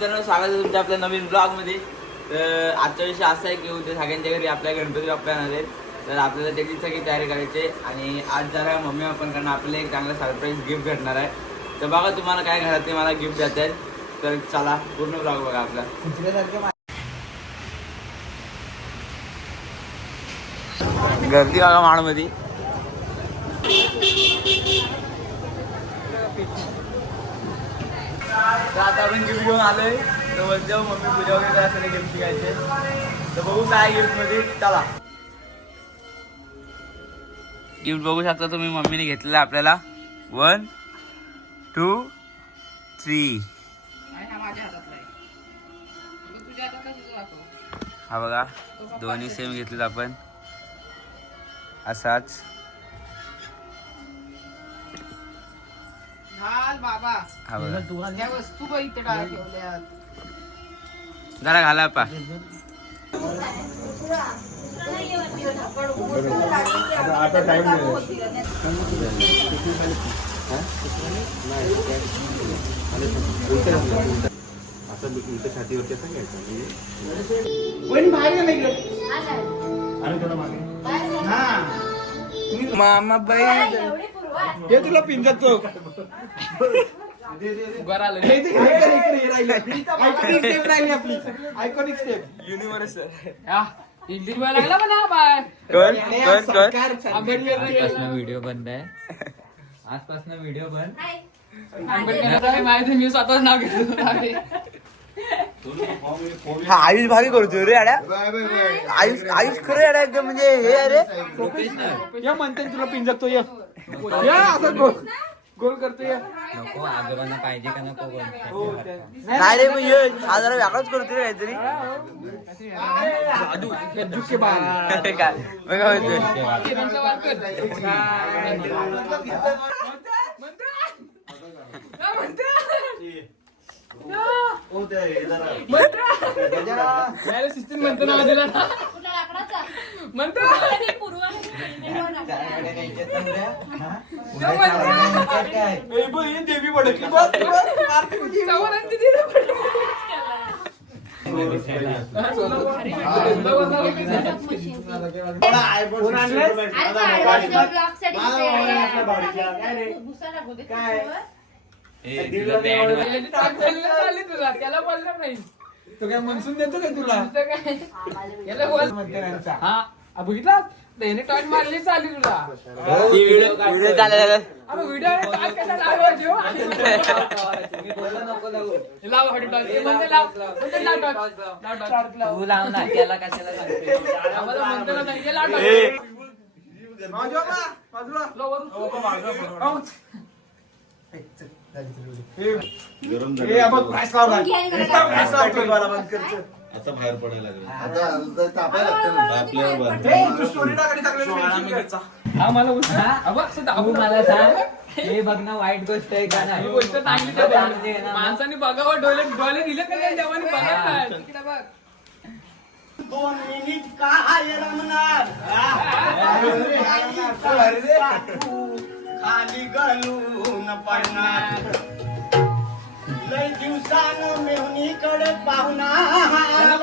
मित्रांनो, स्वागत आहे तुमच्या आपल्या नवीन ब्लॉगमध्ये. तर आजचा विषय असा आहे की उद्या सगळ्यांच्या घरी आपल्या गणपती बाप्पा येणार आहेत. तर आपल्याला त्याची सगळी तयारी करायची आणि आज जरा मम्मी पप्पांकडून आपल्याला एक चांगला सरप्राईज गिफ्ट भेटणार आहे. तर बघा तुम्हाला काय घरात ते मला गिफ्ट देत आहेत. तर चला पूर्ण ब्लॉग बघा आपला. गर्दी बघा माळमध्ये. तर आता आपण गिफ्ट घेऊन आलोय. तर वरती मम्मी पूजा वगैरे असं गिफ्ट घ्यायचे. तर बघू काय गिफ्ट मध्ये. चला गिफ्ट बघू शकता तुम्ही. मम्मीने घेतलेलं आपल्याला 1 2 3. हा बघा दोन्ही सेम घेतलेत आपण असाच. हा बघा जरा घाला पा. आता टाइम छातीवरती मामा बाई हे तुला पिंजत तो आयकॉनिक स्टेप युनिव्हर्सल. व्हिडिओ बंद आहे. आजपासून व्हिडिओ बंद. मी स्वतः नाव घेतो. हा आयुष भावी करतोय रे अड्या. आयुष खरं अड्या एकदम म्हणजे हे अरे या म्हणते तुला पिंजतो या असं गोल करतो या. नको आजोबांना पाहिजे का नको. नाही रे मग हा जरा वेगळाच करतोय रे काहीतरी. काय मग काय देवी भडकली त्याला बोलणार नाही तो काय मनसून देतो काय तुला. बघितला त्याने टॉर्च मारली चालली तुला. व्हिडिओ चाललेला. अरे व्हिडिओ कसा लावायची हो? लाव हॉट टॉर्च. तू लाव ना त्याला कशाला सांगते. आम्हाला म्हणतो ना नाही लाव आता बाहेर पडायला लागलं. आता तापायला मला सांग हे बघ ना वाईट गोष्ट आहे का नाही. गोष्ट चांगली माणसाने बघावं. डोळे दिले का नाही देवाने बघा. 2 मिनिट काय रमणार खाली घालून पडणार. लय दिवसानं मेहुणीकडे पाहुणार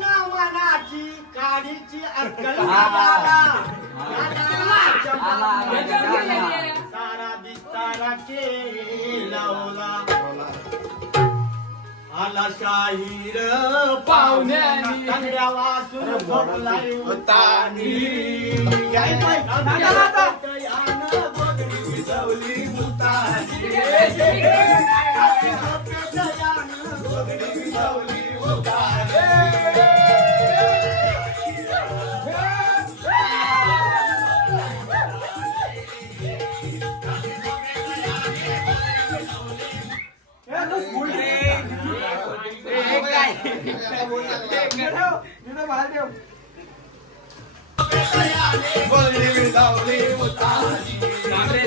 नावानाची काडीची अक्कल सारा बिस्तारा केला आला शाहीर पाहुण्यानी तांड्या वासून झोपलाय उतानी. गोगडी उतानी.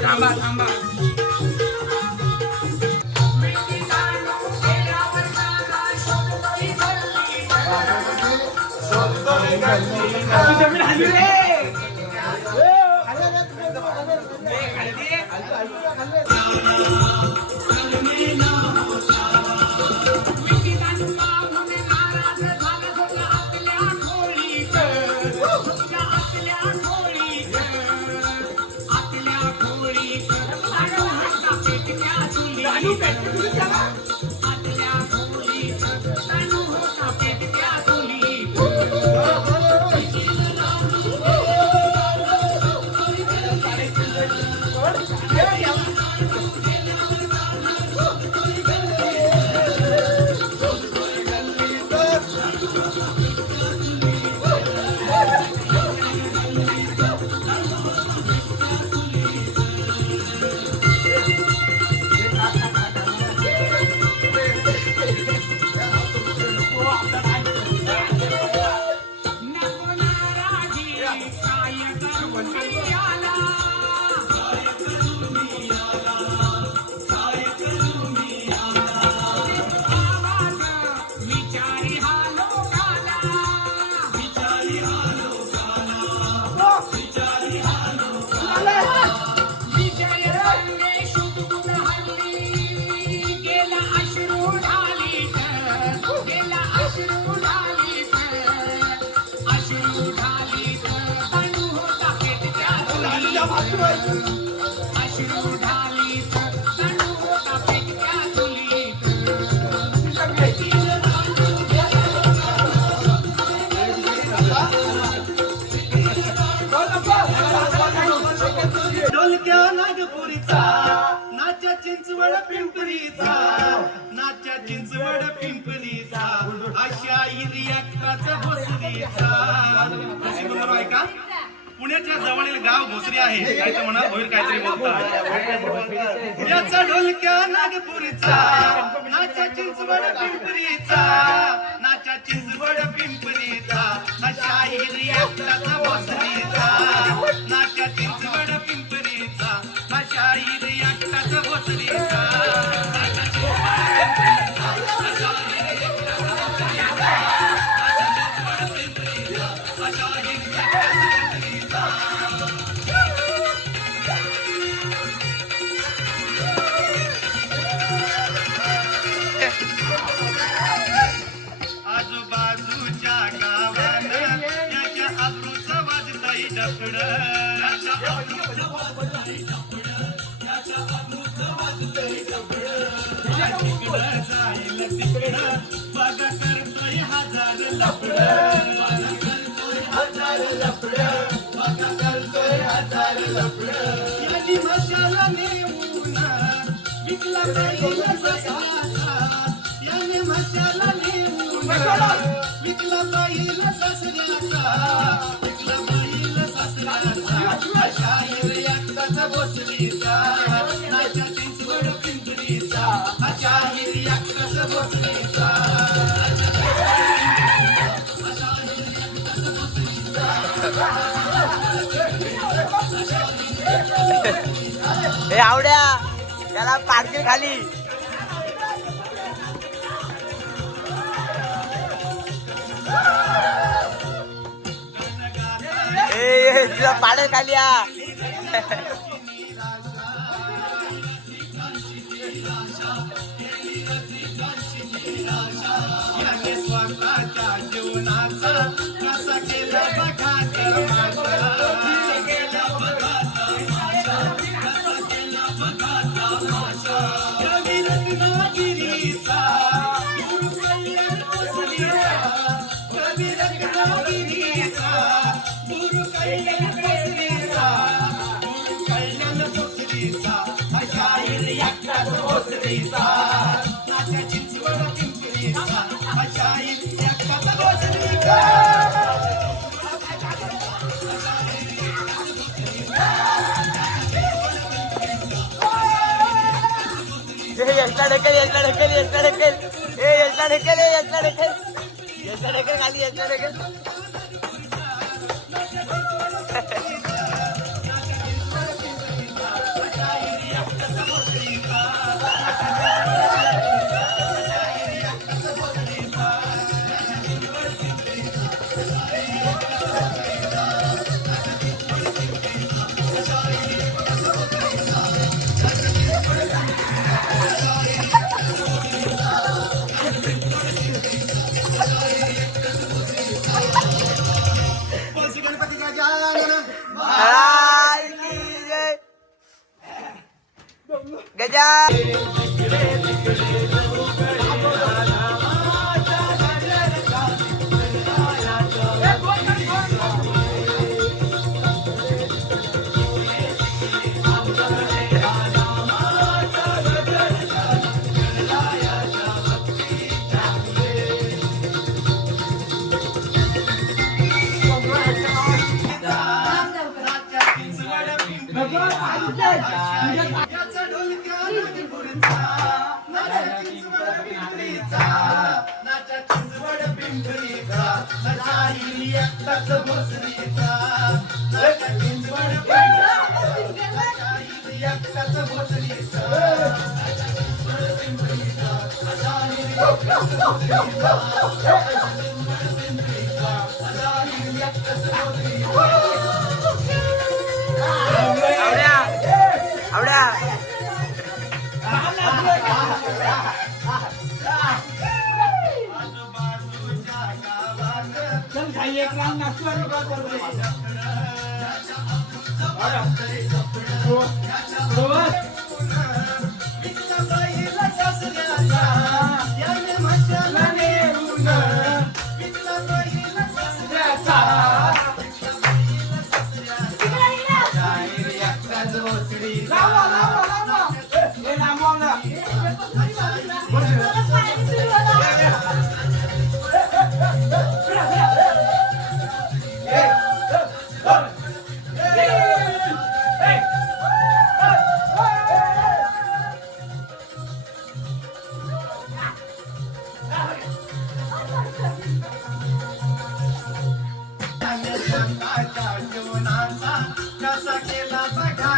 थांबा. जमीन हल्ली रे. ढोलक्या नागपुरीचा नाच्या चिंचवड पिंपरीचा नाच्या चिंचवड पिंपरीचा अशा इरियाचा भोसरीचा अशी तुम्हाला ऐका पुण्याच्या जवळील गाव भोसरी आहे काय तर म्हणा होईल काहीतरी बोलतात याचा ढोलक्या नागपुरीचा नाच्या चिंचवड पिंपरीचा नाच्या चिंचवड पिंपरीचा अशा इरियाचा भोसरीचा नाच्या चिंचवड पिंपरीचा अशा इरियाचा भोसरीचा आजूबाजूच्या गावानं याच्या आबरूचं वाजतंय डफड जिकडं जाईल तिकडं बघा करतोय हजार लफड याची मशाला नेऊन विकला पाहिजे सासऱ्याचा याने मशाला नेऊन विकला पाहिजे सासऱ्याचा विकला पाहिजे सासऱ्याचा अशा हिरयाचा भोसरीचा नाच्या चिंचवड पिंपरीचा अशा हिरयाचा भोसरीचा हे आवड्या त्याला पाडके खाली तुला पाडे खाली या स्वतःच्या जीवनाचा कसा केला बघा कर्माचा कवी रत्नागिरीचा गुरु कल्याण भोसरीचा कवी रत्नागिरीचा गुरु कल्याण भोसरीचा गुरु कल्याण भोसरीचा अशा हिरयाचा भोसरीचा नाच्या चिंचवड पिंपरीचा अशा हिरयाचा भोसरीचा यशला ढेकेल यशला ढेकेल यशला ढेकेल यशला ढेकेल यशला ढेकेल यशला ढेकेल खाली यशला ढेकेल एकटाच भोसरीचा राजा पिंपळ पिंपळीचा एकटाच भोसरीचा राजा पिंपळ पिंपळीचा राजा एकटाच भोसरीचा चल भाई एक राउंड नाचू आणि काय करतो कसा केला बघा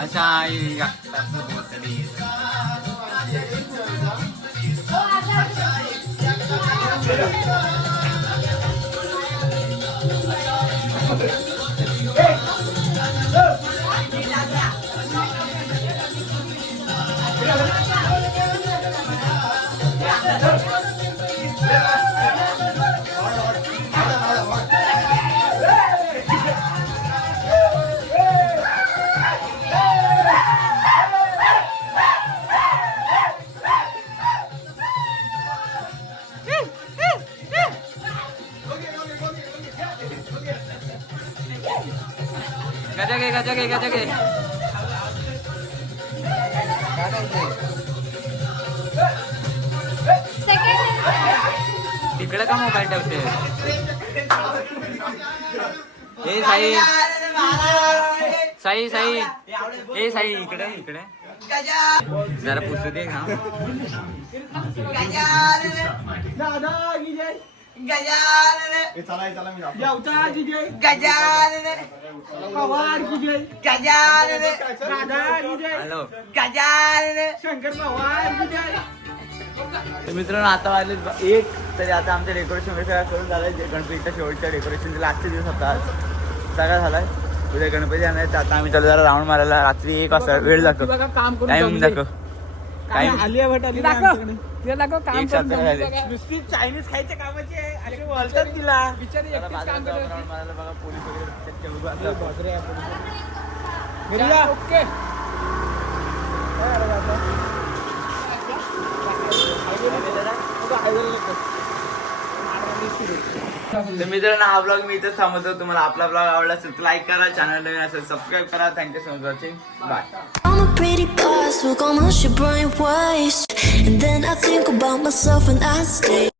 अच्छा गजगे तिकडे का मोबाईल ठेवते ए साई साई साई ए साई इकडे इकडे जरा पुसू दे ना हॅलो मित्रांनो आता आले एक तरी आता आमचं डेकोरेशन वगैरे करून झालंय गणपतीच्या शेवटच्या डेकोरेशन लास्टचे दिवस होता आज सगळा झालाय उद्या गणपती आणायचं आता आम्ही चालू जरा राऊंड मारायला रात्री 1 वाजता वेळ लागतो टाइम दाखव आलिया भट आली एक साथ झाले नुसती चायनीज खायच्या कामाची आहे आणि बोलतात तिला बिचारी जरा बाजारात जाऊन राऊंड मारायला बघा पोलीस वगैरे check करू आता. ओके तर मित्रांनो हा ब्लॉग मी इथेच थांबवतो तुम्हाला आपला ब्लॉग आवडला असेल तर लाईक करा चॅनल नवीन असेल सबस्क्राईब करा thank you so much watching bye I'm a pretty boss, look almost your brain waste. And then I think about myself and I stay.